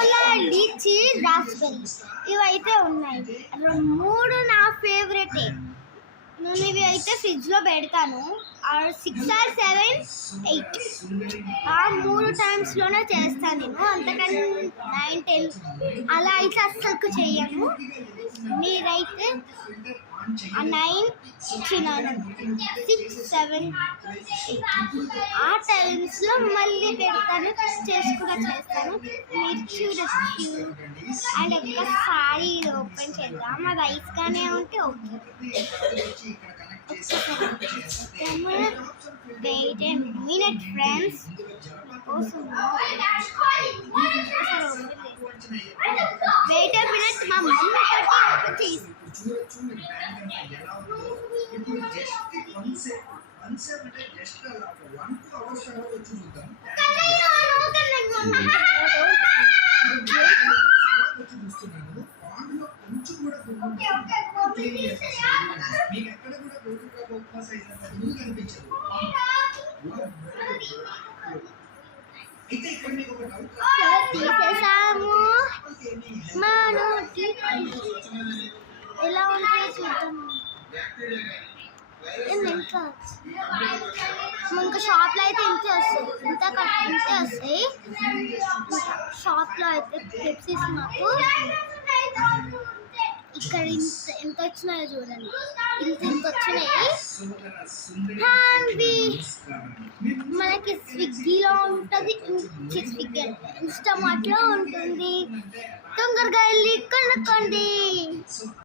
Kola, lychee, raspberry ఇవైతే ఉన్నాయి. 3 నా ఫేవరెటే. నేను ఇవి అయితే ఫ్రిడ్జ్లో పెడతాను. 6 or 7, 8 ఆ 3 టైమ్స్లోనే చేస్తాను నేను. అంతకన్నా 9, 10 అలా అయితే అస్సలు చేయను. మీరైతే 9, 6, 7, 8 ఆ టైమ్స్లో మళ్ళీ పెడతాను, చేసి కూడా చేస్తాను. మీరు చూడొచ్చు. అండ్ ఒక్కసారి ఇది ఓపెన్ చేద్దాం. అది ఐస్గానే ఉంటే okay. Wait a minute friends. Wait a minute. మా మమ్మీ ఓపెన్ చేసి తీసేసాము. ఎలా ఉంటాయో చూద్దాము. ఇంకా షాప్లో అయితే ఇంతే వస్తాయి. ఇంతే వస్తాయి. షాప్లో అయితే పెప్సీస్ మాకు ఇక్కడ ఎంత వచ్చినాయో చూడండి. ఇంత వచ్చినాయి. మనకి స్విగ్గీలో ఉంటుంది, స్విగ్గీ ఇన్స్టామార్ట్లో ఉంటుంది. తొందరగా వెళ్ళి కొనుక్కోండి.